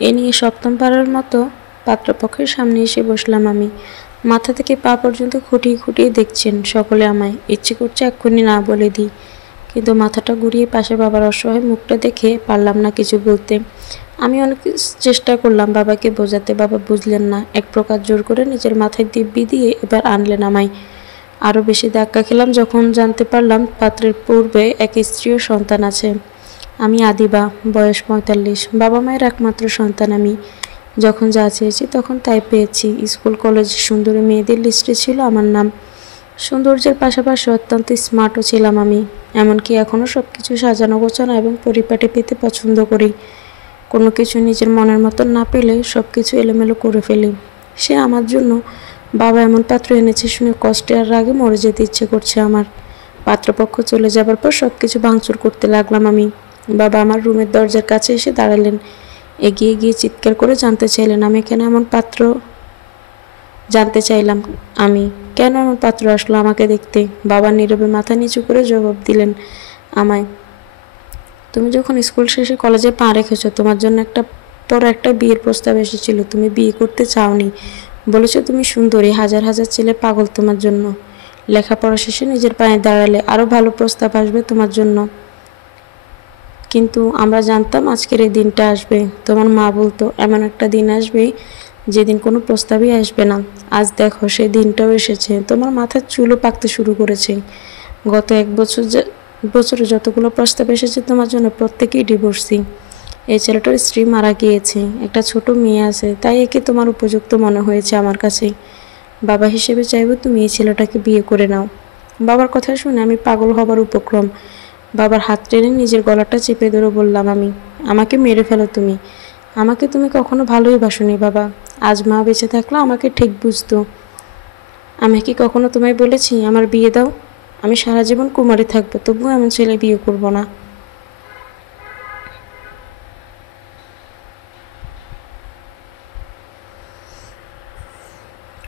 এ নিয়ে সপ্তম পাড়ার মতো পাত্রপক্ষের সামনে এসে বসলাম আমি। মাথা থেকে পা পর্যন্ত খুঁটিয়ে খুঁটিয়ে দেখছেন সকলে আমায়। ইচ্ছে করছে এক্ষুনি না বলে দিই, কিন্তু মাথাটা ঘুরিয়ে পাশে বাবার অসহায় মুখটা দেখে পারলাম না কিছু বলতে। আমি অনেক চেষ্টা করলাম বাবাকে বোঝাতে, বাবা বুঝলেন না। এক প্রকার জোর করে নিজের মাথায় দিব্যি দিয়ে এবার আনলেন আমায়। আরও বেশি ধাক্কা খেলাম যখন জানতে পারলাম পাত্রের পূর্বে এক স্ত্রী ও সন্তান আছে। আমি আদিবা, বয়স ৪৫। বাবা মায়ের একমাত্র সন্তান আমি। যখন যা চেয়েছি তখন তাই পেয়েছি। স্কুল কলেজে সুন্দরী মেয়েদের লিস্টে ছিল আমার নাম। সৌন্দর্যের পাশাপাশি অত্যন্ত স্মার্টও ছিলাম আমি। এমনকি এখনও সব কিছু সাজানো গোছানো এবং পরিপাটি পেতে পছন্দ করি। কোনো কিছু নিজের মনের মতন না পেলে সব কিছু এলোমেলো করে ফেলি। সে আমার জন্য বাবা এমন পাত্র এনেছে শুনে কষ্টে আর রাগে মরে যেতে ইচ্ছে করছে আমার। পাত্রপক্ষ চলে যাবার পর সব কিছু ভাঙচুর করতে লাগলাম আমি। বাবা আমার রুমের দরজার কাছে এসে দাঁড়ালেন। এগিয়ে গিয়ে চিৎকার করে জানতে চাইলেন আমি কেন এমন পাত্র জানতে চাইলাম আমি কেন এমন পাত্র আসলো আমাকে দেখতে। বাবা নীরবে মাথা নিচু করে জবাব দিলেন আমায়, তুমি যখন স্কুল শেষে কলেজে পা রেখেছো তোমার জন্য একটা বিয়ের প্রস্তাব এসেছিল। তুমি বিয়ে করতে চাওনি, বলেছো তুমি সুন্দরী, হাজার হাজার ছেলে পাগল তোমার জন্য। লেখাপড়া শেষে নিজের পায়ে দাঁড়ালে আরও ভালো প্রস্তাব আসবে তোমার জন্য। কিন্তু আমরা জানতাম আজকের এই দিনটা আসবে। তোমার মা বলতো এমন একটা দিন আসবে যেদিন কোনো প্রস্তাবই আসবে না। আজ দেখো সেই দিনটাও এসেছে। তোমার মাথার চুলও পাকতে শুরু করেছে। গত এক বছরে যতগুলো প্রস্তাব এসেছে তোমার জন্য প্রত্যেকেই ডিভোর্সি। এই ছেলেটার স্ত্রী মারা গিয়েছে, একটা ছোট মেয়ে আছে, তাই একে তোমার উপযুক্ত মনে হয়েছে আমার কাছে। বাবা হিসেবে চাইবো তুমি এই ছেলেটাকে বিয়ে করে নাও। বাবার কথা শুনে আমি পাগল হবার উপক্রম। বাবার হাত টেনে নিজের গলাটা চেপে ধরে বললাম আমি, আমাকে মেরে ফেলো তুমি। আমাকে তুমি কখনো ভালোই বাসনি বাবা। আজ মা বেঁচে থাকলে আমাকে ঠিক বুঝতো। আমি কি কখনো তোমায় বলেছি আমার বিয়ে দাও? আমি সারা জীবন কুমারী থাকবো, তবুও এমন ছেলে বিয়ে করব না।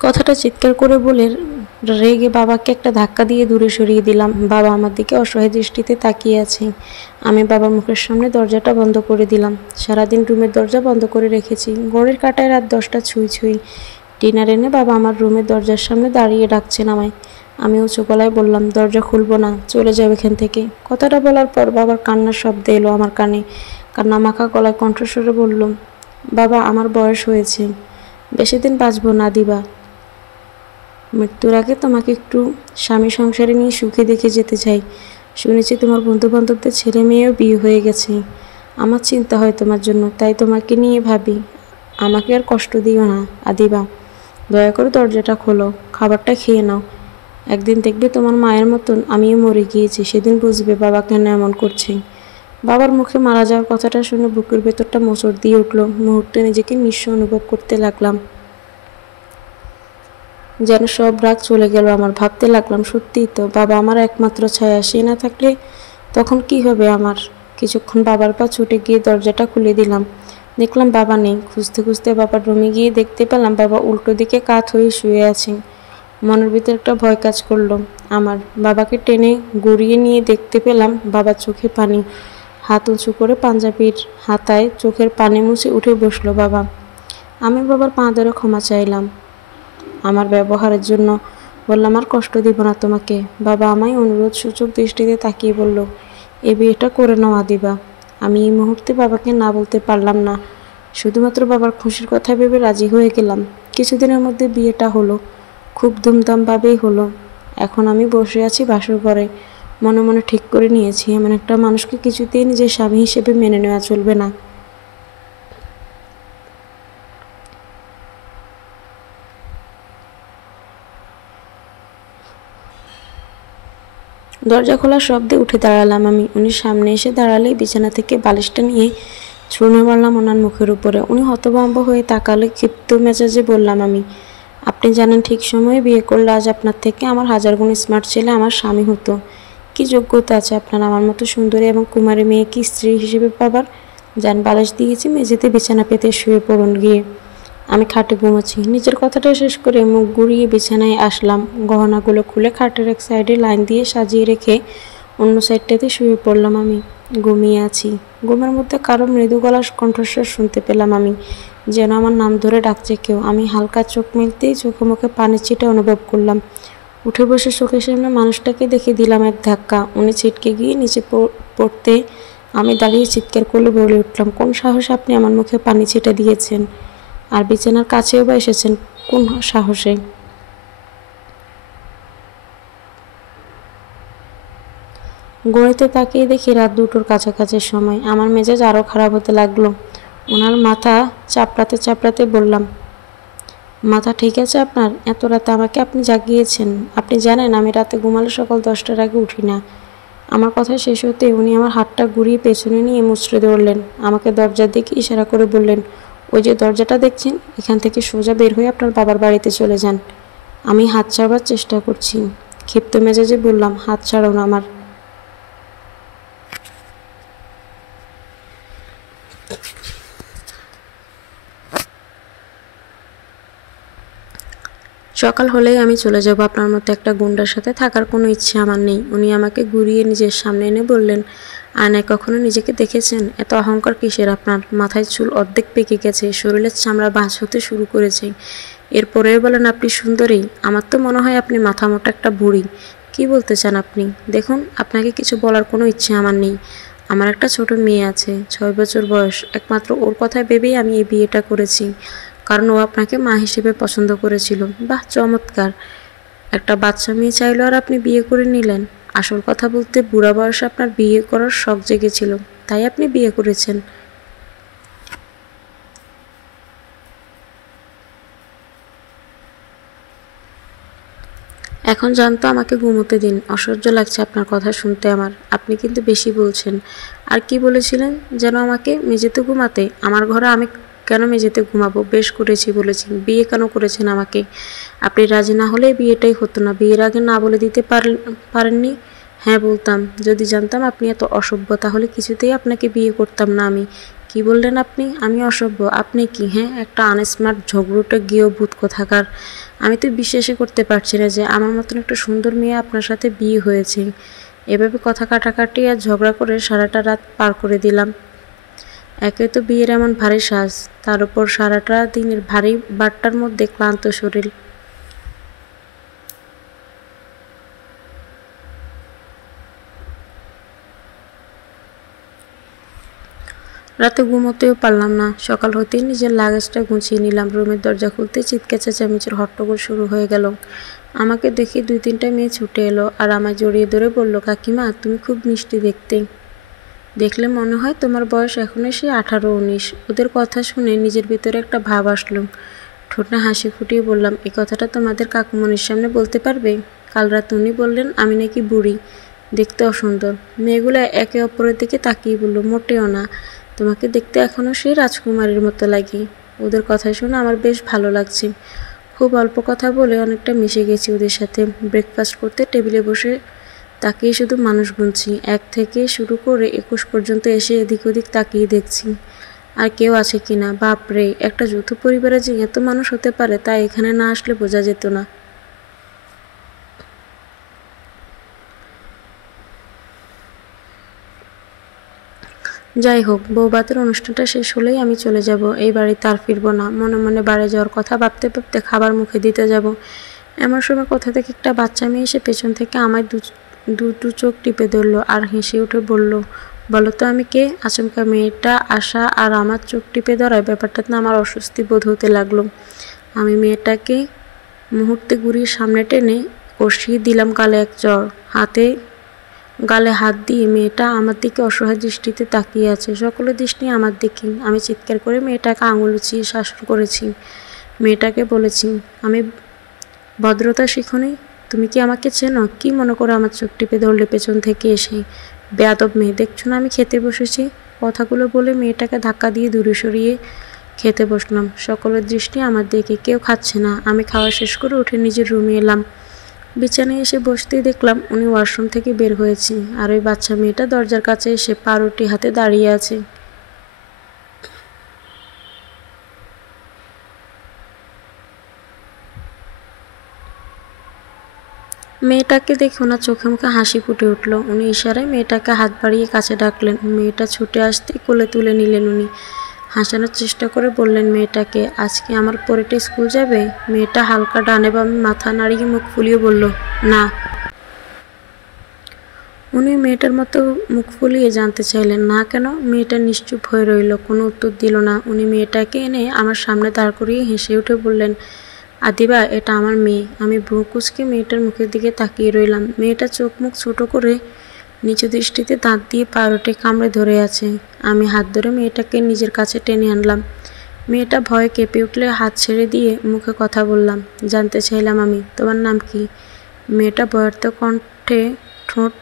কথাটা চিৎকার করে বলে রেগে বাবাকে একটা ধাক্কা দিয়ে দূরে সরিয়ে দিলাম। বাবা আমার দিকে অসহায় দৃষ্টিতে তাকিয়ে আছে। আমি বাবার মুখের সামনে দরজাটা বন্ধ করে দিলাম। সারাদিন রুমের দরজা বন্ধ করে রেখেছি। ঘড়ির কাঁটায় রাত 10টা ছুঁই ছুঁই। ডিনার এনে বাবা আমার রুমের দরজার সামনে দাঁড়িয়ে ডাকছেন আমায়। আমি উঁচু গলায় বললাম, দরজা খুলবো না, চলে যাও এখান থেকে। কথাটা বলার পর বাবার কান্নার শব্দ এলো আমার কানে। কান্না মাখা গলায় কণ্ঠস্বরে বলল, বাবা আমার বয়স হয়েছে, বেশি দিন বাঁচবো না দিবা। মৃত্যুর আগে তোমাকে একটু স্বামী সংসারে নিয়ে সুখে দেখে যেতে চাই। শুনেছি তোমার বন্ধু বান্ধবদের ছেলে মেয়েও বিয়ে হয়ে গেছে। আমার চিন্তা হয় তোমার জন্য, তাই তোমাকে নিয়ে ভাবি। আমাকে আর কষ্ট দিও না আদিবা। দয়া করে দরজাটা খোলো, খাবারটা খেয়ে নাও। একদিন দেখবে তোমার মায়ের মতন আমিও মরে গিয়েছি, সেদিন বুঝবে বাবা কেন এমন করছে। বাবার মুখে মারা যাওয়ার কথাটা শুনে বুকের ভেতরটা মোচড় দিয়ে উঠল। মুহূর্তে নিজেকে নিঃস্ব অনুভব করতে লাগলাম, যেন সব রাগ চলে গেল আমার। ভাবতে লাগলাম সত্যিই তো বাবা আমার একমাত্র ছায়া, সে না থাকলে তখন কি হবে আমার। কিছুক্ষণ বাবার পা ছুটে গিয়ে দরজাটা খুলে দিলাম। দেখলাম বাবা নেই। খুঁজতে খুঁজতে বাবার রুমে গিয়ে দেখতে পেলাম বাবা উল্টো দিকে কাত হয়ে শুয়ে আছেন। মনের ভিতর একটা ভয় কাজ করলো আমার। বাবাকে টেনে গড়িয়ে নিয়ে দেখতে পেলাম বাবার চোখে পানি। হাত উঁচু করে পাঞ্জাবির হাতায় চোখের পানি মুছে উঠে বসলো বাবা। আমি বাবার পা ধরে ক্ষমা চাইলাম আমার ব্যবহারের জন্য। বললাম আর কষ্ট দিব না তোমাকে। বাবা আমায় অনুরোধ সূচক দৃষ্টিতে তাকিয়ে বলল, এ বিয়েটা করে নাও আদিবা। আমি এই মুহূর্তে বাবাকে না বলতে পারলাম না। শুধুমাত্র বাবার খুশির কথা ভেবে রাজি হয়ে গেলাম। কিছুদিনের মধ্যে বিয়েটা হলো, খুব ধুমধামভাবেই হলো। এখন আমি বসে আছি বাসর ঘরে। মনে মনে ঠিক করে নিয়েছি এমন একটা মানুষকে কিছুতেই নিজের স্বামী হিসেবে মেনে নেওয়া চলবে না। দরজা খোলার শব্দে উঠে দাঁড়ালাম আমি। উনি সামনে এসে দাঁড়ালেই বিছানা থেকে বালিশটা নিয়ে ছুঁড়ে মারলাম ওনার মুখের উপরে। উনি হতভম্ব হয়ে তাকালে ক্ষিপ্ত মেজাজে বললাম আমি, আপনি জানেন ঠিক সময়ে বিয়ে করলে আজ আপনার থেকে আমার হাজার গুণ স্মার্ট ছেলে আমার স্বামী হতো। কি যোগ্যতা আছে আপনার আমার মতো সুন্দরী এবং কুমারী মেয়েকে স্ত্রী হিসেবে পাবার? যান, বালিশ দিয়েছি, মেঝেতে বিছানা পেতে শুয়ে পড়ুন গিয়ে। আমি খাটে ঘুমাচ্ছি। নিজের কথাটা শেষ করে মুখ ঘুরিয়ে বিছানায় আসলাম। গহনাগুলো খুলে খাটের এক সাইডে লাইন দিয়ে সাজিয়ে রেখে অন্য সাইডটাতে শুয়ে পড়লাম আমি। ঘুমিয়ে আছি। ঘুমের মধ্যে কারো মৃদু গলার কণ্ঠস্বর শুনতে পেলাম আমি, যেন আমার নাম ধরে ডাকছে কেউ। আমি হালকা চোখ মেলতেই চোখে মুখে পানির ছিটা অনুভব করলাম। উঠে বসে চোখের সামনে মানুষটাকে দেখে দিলাম এক ধাক্কা। উনি ছিটকে গিয়ে নিচে পড়তে আমি দাঁড়িয়ে চিৎকার করলে বলে উঠলাম, কোন সাহসে আপনি আমার মুখে পানি ছিটা দিয়েছেন? আর বিছানার কাছেও বা এসেছেন কোন সাহসে? ঘড়িতে তাকিয়ে দেখি রাত 2টোর কাছাকাছি সময়। আমার মেজাজ আরও খারাপ হতে লাগলো। ওনার মাথা চাপড়াতে চাপড়াতে বললাম, মাথা ঠিক আছে আপনার? এত রাতে আমাকে আপনি জাগিয়েছেন। আপনি জানেন আমি রাতে ঘুমালে সকাল 10টার আগে উঠি না। আমার কথা শেষ হতে উনি আমার হাতটা ঘুরিয়ে পেছনে নিয়ে মুচড়ে ধরলেন। আমাকে দরজার দিকে ইশারা করে বললেন, ওই যে দরজাটা দেখছেন, এখান থেকে সোজা বের হয়ে আপনার বাবার বাড়িতে চলে যান। আমি হাত ছাড়বার চেষ্টা করছি। ক্ষিপ্ত মেজাজে বললাম, হাত ছাড়ুন আমার। সকাল হলেই আমি চলে যাব। আপনার মতো একটা গুন্ডার সাথে থাকার কোনো ইচ্ছে আমার নেই। উনি আমাকে ঘুরিয়ে নিজের সামনে এনে বললেন, আয়নায় কখনো নিজেকে দেখেছেন? এত অহংকার কিসের আপনার? মাথায় চুল অর্ধেক পেকে গেছে, শরীরের চামড়া ভাঁজ হতে শুরু করেছে। এরপরে বলেন আপনি সুন্দরী? আমার তো মনে হয় আপনি মাথা মোটা একটা বুড়ি। কি বলতে চান আপনি? দেখুন, আপনাকে কিছু বলার কোনো ইচ্ছে আমার নেই। আমার একটা ছোট মেয়ে আছে, 6 বছর বয়স। একমাত্র ওর কথা ভেবেই আমি এই বিয়েটা করেছি, কারণ ও আপনাকে মা হিসেবে পছন্দ করেছিল। বাহ, চমৎকার! একটা বাচ্চা মেয়ে চাইলো আর আপনি বিয়ে করে নিলেন। আসল কথা বলতে বুড়া বয়সে আপনার বিয়ে করার শখ জেগেছিল, তাই আপনি বিয়ে করেছেন। এখন জানতো আমাকে ঘুমোতে দিন। অসহ্য লাগছে আপনার কথা শুনতে আমার। আপনি কিন্তু বেশি বলছেন। আর কি বলেছিলেন যেন আমাকে? মেঝেতে ঘুমাতে? আমার ঘরে আমি কেন মেঝেতে ঘুমাবো? বেশ করেছি বলেছি। বিয়ে কেন করেছেন আমাকে? আপনি রাজি না হলে বিয়েটাই হতো না। বিয়ের আগে না বলে দিতে পারেননি? হ্যাঁ বলতাম, যদি জানতাম আপনি এত অসভ্য, তাহলে কিছুতেই আপনাকে বিয়ে করতাম না আমি। কি বললেন আপনি? আমি অসভ্য? আপনি কি, হ্যাঁ, একটা আনস্মার্ট ঝগড়ুটে গৃহভূত কোথাকার। আমি তো বিশ্বাসই করতে পারছি না যে আমার মতন একটা সুন্দর মেয়ে আপনার সাথে বিয়ে হয়েছে। এভাবে কথা কাটাকাটি আর ঝগড়া করে সারাটা রাত পার করে দিলাম। একে তো বিয়ের এমন ভারী সাজ, তার উপর সারাটা দিনের ভারী বাট্টার মধ্যে ক্লান্ত শরীর। রাতে ঘুমোতেও পারলাম না। সকাল হতেই নিজের লাগেজটা গুছিয়ে নিলাম। রুমের দরজা খুলতে চিৎকার চেঁচামেচির হট্টগোল শুরু হয়ে গেল। আমাকে দেখে 2-3টা মেয়ে ছুটে এলো আর আমায় জড়িয়ে ধরে বলল, কাকিমা তুমি খুব মিষ্টি দেখতে। দেখলে মনে হয় তোমার বয়স এখনো সেই 18-19। ওদের কথা শুনে নিজের ভিতরে একটা ভাব আসলো। ঠোঁটে হাসি ফুটিয়ে বললাম, এই কথাটা তোমাদের কাকুমণির সামনে বলতে পারবে? কাল রাত উনি বললেন আমি নাকি বুড়ি, দেখতে অসুন্দর। মেয়েগুলো একে অপরের দিকে তাকিয়ে বলল, মোটেও না, তোমাকে দেখতে এখনও সেই রাজকুমারীর মতো লাগে। ওদের কথা শুনে আমার বেশ ভালো লাগছে। খুব অল্প কথা বলে অনেকটা মিশে গেছি ওদের সাথে। ব্রেকফাস্ট করতে টেবিলে বসে তাকিয়ে শুধু মানুষ গুনছি। 1 থেকে শুরু করে 21 পর্যন্ত এসে এদিক ওদিক তাকিয়ে দেখছি আর কেউ আছে কিনা। বাপরে, একটা যৌথ পরিবারে যে এত মানুষ হতে পারে তা এখানে না আসলে বোঝা যেত না। যাই হোক, বউভাতের অনুষ্ঠানটা শেষ হলেই আমি চলে যাব। এই বাড়িতে আর ফিরবো না। মনে মনে বাড়ি যাওয়ার কথা ভাবতে ভাবতে খাবার মুখে দিতে যাব। এমন সময় কোথা থেকে একটা বাচ্চা মেয়ে এসে পেছন থেকে আমায় দুটো চোখ টিপে ধরলো আর হেসে উঠে বলল, বলো তো আমি কে? আচমকা মেয়েটা আসা আর আমার চোখ টিপে ধরায় ব্যাপারটাতে আমার অস্বস্তি বোধ হতে লাগলো। আমি মেয়েটাকে মুহূর্তে ঘুরিয়ে সামনে টেনে কষিয়ে দিলাম গালে এক চড়। গালে হাত দিয়ে মেয়েটা আমার দিকে অসহায় দৃষ্টিতে তাকিয়ে আছে। সকলের দৃষ্টি আমার দিকে। আমি চিৎকার করে মেয়েটাকে আঙুল উঁচিয়ে শাসন করেছি। মেয়েটাকে বলেছি, আমি ভদ্রতা শিখোনি? তুমি কি আমাকে চেনো? কি মনে করে আমার চোখ টিপে ধরলে পেছন থেকে এসে? বেয়াদব মেয়ে, দেখছো না আমি খেতে বসেছি? কথাগুলো বলে মেয়েটাকে ধাক্কা দিয়ে দূরে সরিয়ে খেতে বসলাম। সকলের দৃষ্টি আমার দিকে। কেউ খাচ্ছে না। আমি খাওয়া শেষ করে উঠে নিজের রুমে এলাম। বিছানায় এসে বসতেই দেখলাম উনি ওয়াশরুম থেকে বের হয়েছে আর ওই বাচ্চা মেয়েটা দরজার কাছে এসে পাউরুটি হাতে দাঁড়িয়ে আছে। মেয়েটাকে দেখে ওনার চোখে মুখে হাসি ফুটে উঠল। উনি ইশারায় মেয়েটাকে হাত বাড়িয়ে কাছে ডাকলেন। মেয়েটা ছুটে আসতে কোলে তুলে নিলেন উনি। হাসানোর চেষ্টা করে বললেন মেয়েটাকে, আজকে আমার পরেটা স্কুল যাবে? মেয়েটা হালকা ডানে বামে মাথা নাড়িয়ে মুখ ফুলিয়ে বলল, না। উনি মেয়েটার মতো মুখ ফুলিয়ে জানতে চাইলেন, না কেন? মেয়েটা নিশ্চুপ হয়ে রইল, কোনো উত্তর দিল না। উনি মেয়েটাকে এনে আমার সামনে দাঁড় করিয়ে হেসে উঠে বললেন, আদিবা, এটা আমার মেয়ে। আমি ভ্রু কুঁচকে মেয়েটার মুখের দিকে তাকিয়ে রইলাম। মেয়েটা চোখ মুখ ছোট করে নিচু দৃষ্টিতে দাঁত দিয়ে পাউরুটি কামড়ে ধরে আছে। আমি হাত ধরে মেয়েটাকে নিজের কাছে টেনে আনলাম। মেয়েটা ভয়ে কেঁপে উঠলে হাত ছেড়ে দিয়ে মুখে কথা বললাম। জানতে চাইলাম আমি, তোমার নাম কি? মেয়েটা ভয়ার্থ কণ্ঠে ঠোঁট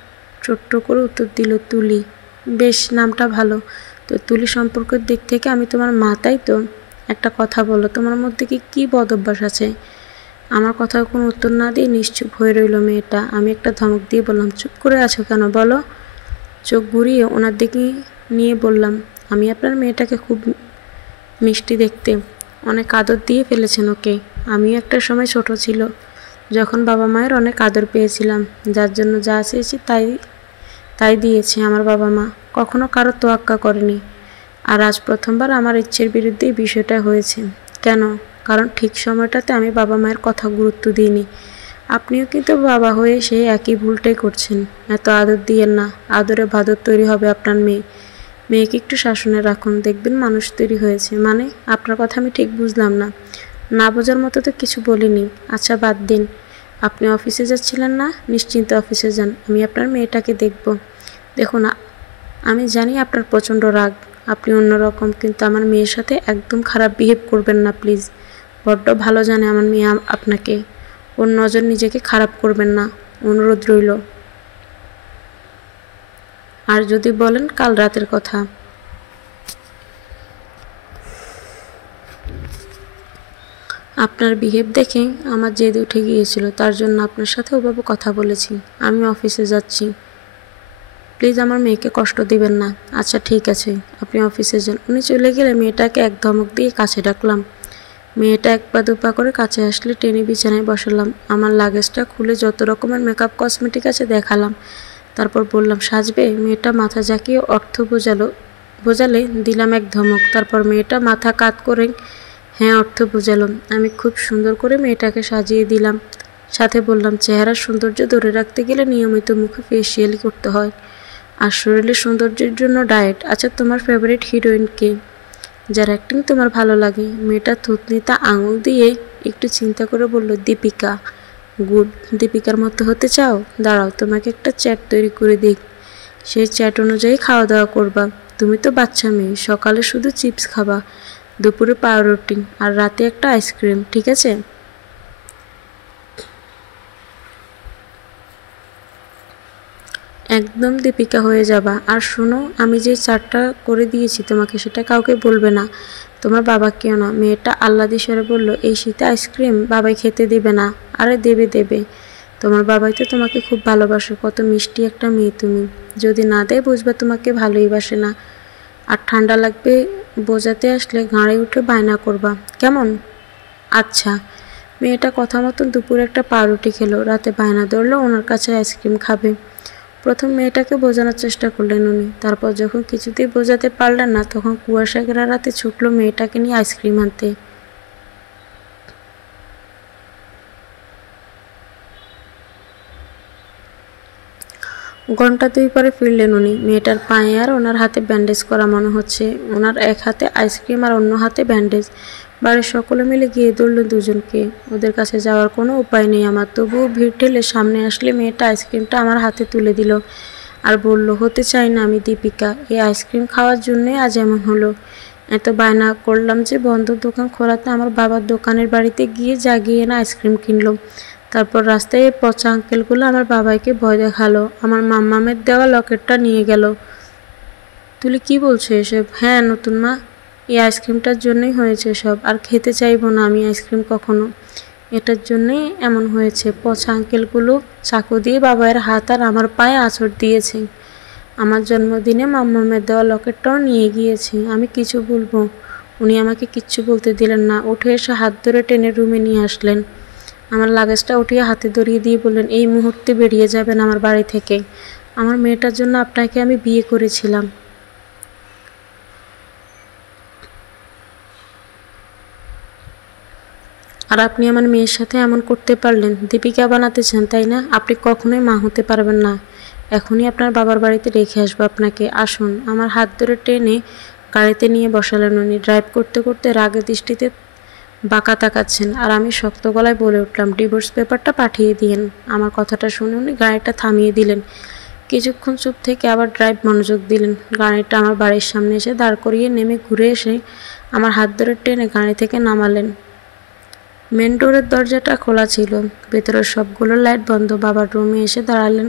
ছোট্ট করে উত্তর দিল, তুলি। বেশ, নামটা ভালো। তো তুলি সম্পর্কের দিক থেকে আমি তোমার মা, তাই তো? একটা কথা বলো, তোমার মধ্যে কি বদ অভ্যাস আছে? আমার কথার কোনো উত্তর না দিয়ে নিশ্চুপ হয়ে রইল মেয়েটা। আমি একটা ধমক দিয়ে বললাম, চুপ করে আছো কেন, বলো। চোখ ঘুরিয়ে ওনার দিকে নিয়ে বললাম, আমি আপনার মেয়েটাকে খুব মিষ্টি দেখতে, অনেক আদর দিয়ে ফেলেছেন ওকে। আমিও একটা সময় ছোট ছিল, যখন বাবা মায়ের অনেক আদর পেয়েছিলাম, যার জন্য যা চেয়েছি তাই দিয়েছে আমার বাবা মা, কখনো কারো তোয়াক্কা করেনি। আর আজ প্রথমবার আমার ইচ্ছের বিরুদ্ধে বিষয়টা হয়েছে। কেন? কারণ ঠিক সময়টাতে আমি বাবা মায়ের কথা গুরুত্ব দিইনি। আপনিও কিন্তু বাবা হয়ে সেই একই ভুলটাই করছেন। এত আদর দিয়েন না, আদরে ভাদর তৈরি হবে আপনার মেয়েকে একটু শাসনে রাখুন, দেখবেন মানুষ তৈরি হয়েছে। মানে, আপনার কথা আমি ঠিক বুঝলাম না। না বোঝার মতো তো কিছু বলিনি। আচ্ছা বাদ দিন, আপনি অফিসে যাচ্ছিলেন না? নিশ্চিন্তে অফিসে যান, আমি আপনার মেয়েটাকে দেখব। দেখুন, আমি জানি আপনার প্রচণ্ড রাগ, আপনি অন্যরকম, কিন্তু আমার মেয়ের সাথে একদম খারাপ বিহেভ করবেন না প্লিজ। বড্ড ভালো জানে আমার মেয়ে আপনাকে। ওর নজর নিজেকে খারাপ করবেন না, অনুরোধ রইল। আর যদি বলেন কাল রাতের কথা। আপনার বিহেভ দেখে আমার জেদ উঠে গিয়েছিল, তার জন্য আপনার সাথে ওভাবে কথা বলেছি। আমি অফিসে যাচ্ছি, প্লিজ আমার মেয়েকে কষ্ট দিবেন না। আচ্ছা ঠিক আছে, আপনি অফিসে যান। উনি চলে গেলে মেয়েটাকে এক ধমক দিয়ে কাছে ডাকলাম। মেয়েটা এক পা দুপা করে কাছে আসলে টেনে বিছানায় বসালাম। আমার লাগেজটা খুলে যত রকমের মেকআপ কসমেটিক আছে দেখালাম। তারপর বললাম, সাজবে? মেয়েটা মাথা ঝাঁকিয়ে অর্থ বোঝালে দিলাম এক ধমক। তারপর মেয়েটা মাথা কাত করে হ্যাঁ অর্থ বোঝালো। আমি খুব সুন্দর করে মেয়েটাকে সাজিয়ে দিলাম, সাথে বললাম, চেহারার সৌন্দর্য ধরে রাখতে গেলে নিয়মিত মুখে ফেসিয়াল করতে হয়, আর শরীরের সৌন্দর্যের জন্য ডায়েট। আচ্ছা, তোমার ফেভারিট হিরোইন কে, যার অ্যাক্টিং তোমার ভালো লাগে? মেয়েটা থুতনিতে আঙুল দিয়ে একটু চিন্তা করে বলল, দীপিকা। গুড, দীপিকার মতো হতে চাও? দাঁড়াও, তোমাকে একটা চ্যাট তৈরি করে দিই, সেই চ্যাট অনুযায়ী খাওয়া দাওয়া করবা। তুমি তো বাচ্চা মেয়ে, সকালে শুধু চিপস খাবা, দুপুরে পাউরুটি, আর রাতে একটা আইসক্রিম, ঠিক আছে? একদম দীপিকা হয়ে যাবা। আর শোনো, আমি যে চারটা করে দিয়েছি তোমাকে, সেটা কাউকে বলবে না, তোমার বাবাকেও না। মেয়েটা আহ্লাদি স্বরে বলল, এই শীতে আইসক্রিম বাবাই খেতে দেবে না? আরে দেবে, তোমার বাবাই তো তোমাকে খুব ভালোবাসে, কত মিষ্টি একটা মেয়ে তুমি। যদি না দেয় বুঝবে তোমাকে ভালোই বাসে না। আর ঠান্ডা লাগবে বোঝাতে আসলে ঘাড়ে উঠে বায়না করবা, কেমন? আচ্ছা। মেয়েটা কথা মতন দুপুরে একটা পাউরুটি খেলো, রাতে বায়না ধরলো ওনার কাছে আইসক্রিম খাবে। প্রথম মেয়েটাকে বোঝানোর চেষ্টা করলেন উনি, তারপর যখন কিছুতেই বোঝাতে পারলেন না, তখন কুয়াশা ঘেরা রাতে ছুটলো মেয়েটাকে নিয়ে আইসক্রিম আনতে। ঘন্টা দুই পরে ফিরলেন উনি। মেয়েটার পায়ে আর ওনার হাতে ব্যান্ডেজ করা মনে হচ্ছে, ওনার এক হাতে আইসক্রিম আর অন্য হাতে ব্যান্ডেজ। বাড়ির সকলে মিলে গিয়ে ধরল দুজনকে। ওদের কাছে যাওয়ার কোনো উপায় নেই আমার, তবুও ভিড় ঠেলে সামনে আসলে মেয়েটা আইসক্রিমটা আমার হাতে তুলে দিল আর বলল, হতে চাই না আমি দীপিকা, এই আইসক্রিম খাওয়ার জন্যই আজ এমন হলো। এত বায়না করলাম যে বন্ধ দোকান খোলাতে আমার বাবার দোকানের বাড়িতে গিয়ে জাগিয়ে না আইসক্রিম কিনলো। তারপর রাস্তায় এই পচা আঙ্কেলগুলো আমার বাবাইকে ভয় দেখালো, আমার মাম্মামের দেওয়া লকেটটা নিয়ে গেল। তুলি কি বলছো এসব? হ্যাঁ নতুন মা, এই আইসক্রিমটার জন্যই হয়েছে সব, আর খেতে চাইবো না আমি আইসক্রিম কখনো। এটার জন্যই এমন হয়েছে। পচা আঙ্কেলগুলো চাকু দিয়ে বাবাইয়ের হাত আর আমার পায়ে আঁচড় দিয়েছে। আমার জন্মদিনে মাম্মামের দেওয়া লকেটটাও নিয়ে গিয়েছে। আমি কিছু বলবো, উনি আমাকে কিচ্ছু বলতে দিলেন না, উঠে এসে হাত ধরে টেনে রুমে নিয়ে আসলেন। আমার লাগেজটা উঠিয়ে হাতে ধরিয়ে দিয়ে বললেন, এই মুহূর্তে বেরিয়ে যাবেন আমার বাড়ি থেকে। আমার মেয়েটার জন্য আপনাকে আমি বিয়ে করেছিলাম। আর আপনি আমার মেয়ের সাথে এমন করতে পারলেন? দীপিকা বানাতে চান তাই না? আপনি কখনোই মা হতে পারবেন না। এখনই আপনার বাবার বাড়িতে রেখে আসবো আপনাকে। আসুন। আমার হাত ধরে টেনে গাড়িতে নিয়ে বসালেন উনি। ড্রাইভ করতে করতে রাগের দৃষ্টিতে বাঁকা তাকাচ্ছেন, আর আমি শক্ত গলায় বলে উঠলাম, ডিভোর্স পেপারটা পাঠিয়ে দিয়েন। আমার কথাটা শুনে উনি গাড়িটা থামিয়ে দিলেন। কিছুক্ষণ চুপ থেকে আবার ড্রাইভ মনোযোগ দিলেন। গাড়িটা আমার বাড়ির সামনে এসে দাঁড় করিয়ে নেমে ঘুরে এসে আমার হাত ধরে টেনে গাড়ি থেকে নামালেন। মেন ডোরের দরজাটা খোলা ছিল, ভেতরের সবগুলো লাইট বন্ধ। বাবার রুমে এসে দাঁড়ালেন।